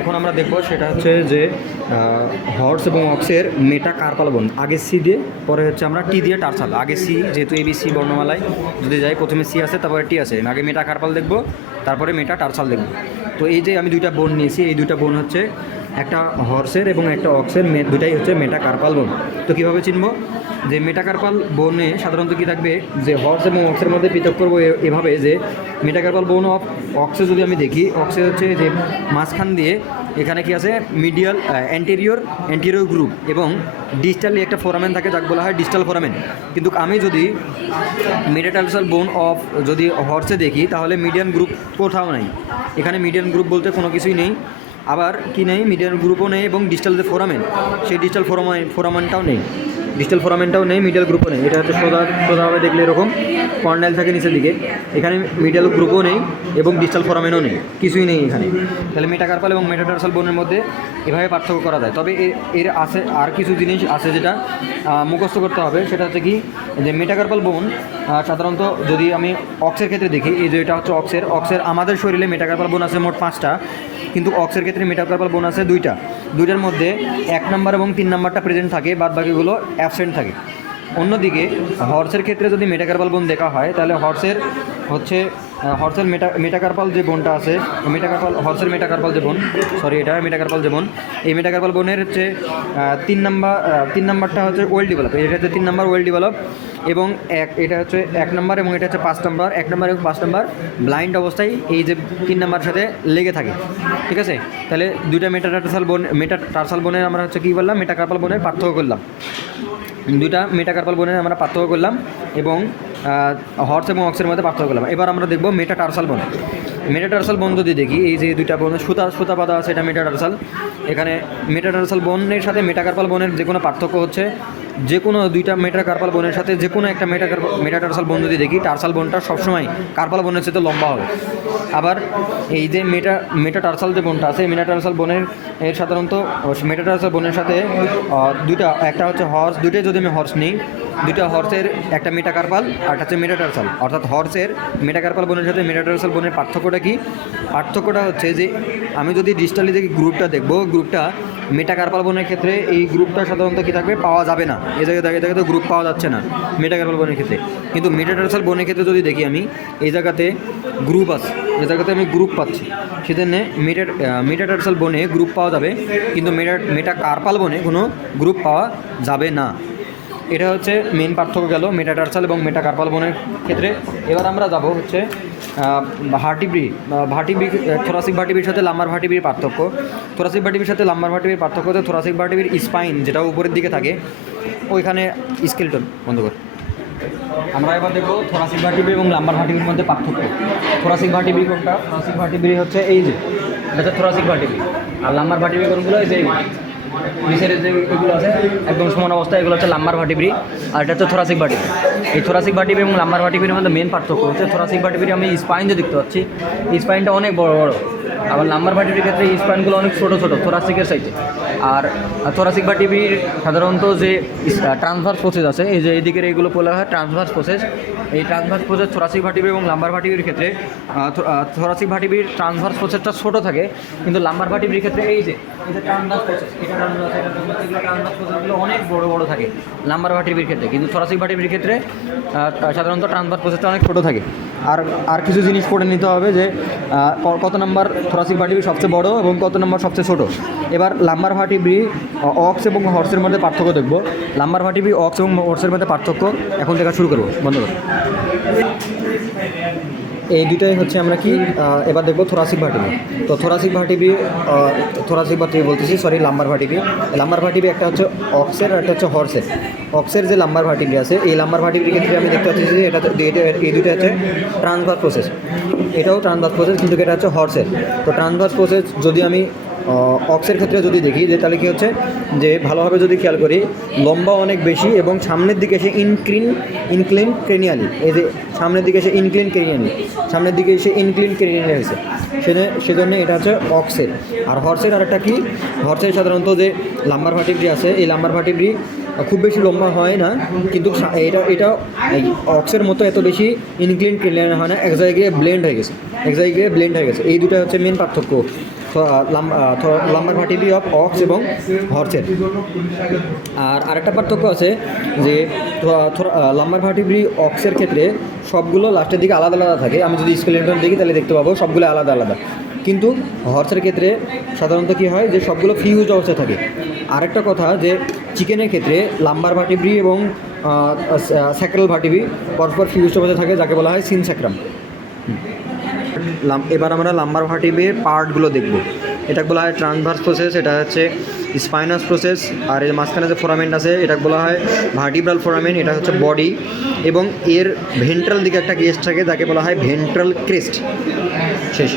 এখন আমরা দেখব সেটা হচ্ছে যে হর্স এবং অক্সের মেটা কার্পাল বোন। আগে সি দিয়ে, পরে হচ্ছে আমরা টি দিয়ে টার্সাল। আগে সি, যেহেতু এবিসি বর্ণমালায় যদি যাই প্রথমে সি আছে তারপরে টি আছে, আগে মেটা কার্পাল দেখব, তারপরে মেটা টার্সাল দেখব। তো এই যে আমি দুইটা বোন নিয়েছি, এই দুইটা বোন হচ্ছে একটা হর্সের এবং একটা অক্সের, দুটাই হচ্ছে মেটা কার্পাল বোন। তো কীভাবে চিনব? যে মেটাকার্পাল বোনে সাধারণত কী থাকবে, যে হর্স এবং অক্সের মধ্যে পৃথক করবো এভাবে যে মেটাকার্পাল বোন অফ অক্সে যদি আমি দেখি, অক্সে হচ্ছে যে মাঝখান দিয়ে এখানে কি আছে মিডিয়াল অ্যান্টেরিয়র গ্রুপ এবং ডিস্টালি একটা ফোরামেন থাকে, যাকে বলা হয় ডিস্টাল ফোরামেন। কিন্তু আমি যদি মেটাটার্সাল বোন অফ যদি হর্সে দেখি তাহলে মিডিয়ান গ্রুপ কোথাও নাই। এখানে মিডিয়ান গ্রুপ বলতে কোনো কিছুই নেই, আবার কি নেই, মিডিয়ান গ্রুপও নেই এবং ডিস্টাল যে ফোরামেন সেই ডিস্টাল ফোরামেনটাও নেই, মিডিয়াল গ্রুপও নেই। এটা হচ্ছে সোজাভাবে দেখলে এরকম কর্নাইল থাকে নিচের দিকে, এখানে মিডিয়াল গ্রুপও নেই এবং ডিস্টাল ফোরামেনও নেই, কিছুই নেই এখানে। তাহলে মেটাকার্পাল এবং মেটাটার্সাল বোনের মধ্যে এভাবে পার্থক্য করা যায়। তবে এর আছে আর কিছু জিনিস আছে যেটা মুখস্থ করতে হবে। সেটা হচ্ছে কি, যে মেটাকার্পাল বোন সাধারণত যদি আমি অক্সের ক্ষেত্রে দেখি, এই যে এটা হচ্ছে অক্সের আমাদের শরীরে মেটাকার্পাল বোন আছে মোট 5টা, কিন্তু অক্সের ক্ষেত্রে মেটাকার্পাল বোন আছে 2টার মধ্যে 1 নাম্বার এবং 3 নাম্বারটা প্রেজেন্ট থাকে, বাদ বাকিগুলো অ্যাবসেন্ট থাকে। অন্যদিকে হর্সের ক্ষেত্রে যদি মেটাকার্পাল বোন দেখা হয় তাহলে হর্সের মেটাকার্পাল যে বোনটা আছে, হর্সের মেটাকার্পাল যে বোন, এটা মেটাকার্পাল যে বোন, এই মেটাকার্পাল বোনের হচ্ছে 3 নাম্বারটা হচ্ছে ওয়েল ডেভেলপ, এটা হচ্ছে 3 নাম্বার ওয়েল ডেভেলপ, এবং এটা হচ্ছে 1 নাম্বার এবং এটা হচ্ছে 5 নাম্বার। 1 নাম্বার এবং 5 নাম্বার ব্লাইন্ড অবস্থায় এই যে 3 নাম্বারের সাথে লেগে থাকে, ঠিক আছে। তাহলে দুইটা মেটাটার্সাল বোনের আমরা হচ্ছে কী বললাম, মেটাকার্পাল বোনের পার্থক্য করলাম, দুইটা মেটাকার্পাল বোনের আমরা পার্থক্য করলাম এবং হর্স এবং অক্সের মধ্যে পার্থক্য করলাম। এবার আমরা দেখব মেটাটার্সাল বোন যদি দেখি, এই যে দুইটা বোন সুতা পাতা আছে, এটা মেটাটার্সাল। এখানে মেটাটার্সাল বোনের সাথে মেটাকার্পাল বোনের যে কোনো পার্থক্য হচ্ছে, যে কোনো দুইটা মেটাকার্পাল বোনের সাথে যে কোনো একটা মেটাটার্সাল বোন যদি দেখি, টার্সাল বোনটা সবসময় কার্পাল বোনের সাথে লম্বা হবে। আবার এই যে মেটাটার্সাল যে বোনটা আছে, মেটাটার্সাল বোনের এর সাধারণত মেটাটার্সাল বোনের সাথে একটা হচ্ছে হর্স, দুইটাই যদি আমি হর্স নিই, দুইটা হর্সের একটা মেটাকার্পাল আর একটা হচ্ছে মেটাটার্সাল, অর্থাৎ হর্সের মেটাকার্পাল বোনের সাথে মেটাটার্সাল বোনের পার্থক্যটা কি? পার্থক্যটা হচ্ছে যে আমি যদি ডিস্টালি দেখি গ্রুপটা দেখবো, গ্রুপটা মেটাকার্পাল বোনের ক্ষেত্রে এই গ্রুপটা সাধারণত কী থাকবে, পাওয়া যাবে না। এই জায়গায় তো গ্রুপ পাওয়া যাচ্ছে না মেটাকার্পাল বোনের ক্ষেত্রে। কিন্তু মেটাটার্সাল বোনের ক্ষেত্রে যদি দেখি আমি, এই জায়গাতে গ্রুপ আছে, এই জায়গাতে আমি গ্রুপ পাচ্ছি, সেজন্য মেটাটার্সাল বোনে গ্রুপ পাওয়া যাবে, কিন্তু মেটাকার্পাল বোনে কোনো গ্রুপ পাওয়া যাবে না। এটা হচ্ছে মেন পার্থক্য গেল মেটাটার্সাল এবং মেটাকার্পাল বোনের ক্ষেত্রে। এবার আমরা যাব হচ্ছে ভার্টিব্রি, থোরাসিক ভার্টিব্রির সাথে লাম্বার ভার্টিব্রির পার্থক্য। থোরাসিক ভার্টিব্রির সাথে লাম্বার ভার্টিব্রির পার্থক্য হচ্ছে থোরাসিক ভার্টিব্রির স্পাইন, যেটা উপরের দিকে থাকে, ওইখানে স্কেলটন বন্ধ করে। আমরা এবার দেখব থোরাসিক ভার্টিব্রি এবং লাম্বার ভার্টিব্রির মধ্যে পার্থক্য। থোরাসিক ভার্টিব্রি কোনটা? থোরাসিক ভার্টিব্রি হচ্ছে এই যে, এটা হচ্ছে থোরাসিক ভার্টিব্রি, আর লাম্বার ভার্টিব্রি কোনগুলো? এই যে নিচের যে এগুলো আছে একদম সমান অবস্থায়, এগুলো হচ্ছে লাম্বার ভার্টিব্রি, আর এটা হচ্ছে থোরাসিক ভার্টিব্রি। এই থোরাসিক ভার্টিব্রি এবং লাম্বার ভার্টিব্রির মধ্যে মেন পার্থক্য হচ্ছে, থোরাসিক ভার্টিব্রি আমি স্পাইন যে দেখতে পাচ্ছি, স্পাইনটা অনেক বড় বড়, আবার লাম্বার ভার্টিব্রির ক্ষেত্রে এই স্পাইনগুলো অনেক ছোটো ছোটো থোরাসিকের সাইজে। আর থোরাসিক ভার্টিব্রির সাধারণত যে ট্রান্সভার্স প্রসেস আছে, এই যে এইদিকের এইগুলো বলা হয় ট্রান্সভার্স প্রসেস। এই ট্রান্সভার্স প্রসেস থোরাসিক ভার্টিব্রি এবং লাম্বার ভার্টিব্রির ক্ষেত্রে, থোরাসিক ভার্টিব্রির ট্রান্সভার্স প্রসেসটা ছোটো থাকে, কিন্তু লাম্বার ভার্টিব্রির ক্ষেত্রে এই যে ট্রান্সভার্স প্রসেস, ট্রান্সভার্স প্রসেসগুলো অনেক বড় বড় থাকে লাম্বার ভার্টিব্রির ক্ষেত্রে, কিন্তু থোরাসিক ভার্টিব্রির ক্ষেত্রে সাধারণত ট্রান্সভার্স প্রসেসটা অনেক ছোটো থাকে। আর কিছু জিনিস পড়ে নিতে হবে যে কত নম্বর থোরাসিক ভার্টিব্রি সবচেয়ে বড় এবং কত নম্বর সবচেয়ে ছোটো। এবার লাম্বার ভার্টিব্রি অক্স এবং হর্সের মধ্যে পার্থক্য দেখব। লাম্বার ভার্টিব্রি অক্স এবং হর্সের মধ্যে পার্থক্য এখন দেখা শুরু করবো, বন্ধ করো। এই দুটোই হচ্ছে আমরা কি এবার দেখবো থোরাসিক ভার্টিব্রি। তো থোরাসিক ভার্টিব্রি বলতেছি, লাম্বার ভার্টিব্রি একটা হচ্ছে অক্সের আর একটা হচ্ছে হর্সের। অক্সের যে লাম্বার ভার্টিব্রি আছে, এই লাম্বার ভার্টিব্রির ক্ষেত্রে আমি দেখতে পাচ্ছি যে এই দুটো হচ্ছে ট্রান্সভার্স প্রসেস, এটাও ট্রান্সভার্স প্রসেস, কিন্তু এটা হচ্ছে হর্সের। তো ট্রান্সভার্স প্রসেস যদি আমি অক্সের ক্ষেত্রে যদি দেখি, যে তাহলে কী হচ্ছে, যে ভালোভাবে যদি খেয়াল করি, লম্বা অনেক বেশি এবং সামনের দিকে এসে ইনক্লিন ক্রেনিয়ালি, এই যে সামনের দিকে এসে ইনক্লিন ক্রেনিয়ালি হয়েছে, সেজন্য এটা হচ্ছে অক্সের। আর হর্সের আরেকটা কি, হর্সের সাধারণত যে লাম্বার ভার্টিব্রি আছে, এই লাম্বার ভার্টিব্রি খুব বেশি লম্বা হয় না, কিন্তু এটা অক্সের মতো এত বেশি ইনক্লিন ক্রেনিয়ালি হয় না, এক জায়গায় ব্লেন্ড হয়ে গেছে। এই দুটো হচ্ছে মেন পার্থক্য। লাম্বার ভার্টিব্রি অফ অক্স এবং হর্সের। আর আরেকটা পার্থক্য আছে যে লাম্বার ভার্টিব্রি অক্সের ক্ষেত্রে সবগুলো লাস্টের দিকে আলাদা আলাদা থাকে। আমি যদি স্কেলেটন দেখি তাহলে দেখতে পাবো সবগুলো আলাদা আলাদা, কিন্তু হর্সের ক্ষেত্রে সাধারণত কী হয় যে সবগুলো ফিউজ অবস্থায় থাকে। আরেকটা কথা যে চিকেনের ক্ষেত্রে লাম্বার ভার্টিব্রি এবং স্যাক্রাল ভার্টিব্রি পরপর ফিউজ অবস্থায় থাকে, যাকে বলা হয় সিনস্যাক্রাম। এবার আমরা লাম্বার ভার্টিব্রির পার্টগুলো দেখব। এটা বলা হয় ট্রান্সভার্স প্রসেস, এটা হচ্ছে স্পাইনাস প্রসেস, আর এর মাঝখানে যে ফোরামেন আছে এটা বলা হয় ভার্টিব্রাল ফোরামেন, এটা হচ্ছে বডি, এবং এর ভেন্ট্রাল দিকে একটা ক্রেস্ট থাকে যাকে বলা হয় ভেন্ট্রাল ক্রেস্ট। শেষ।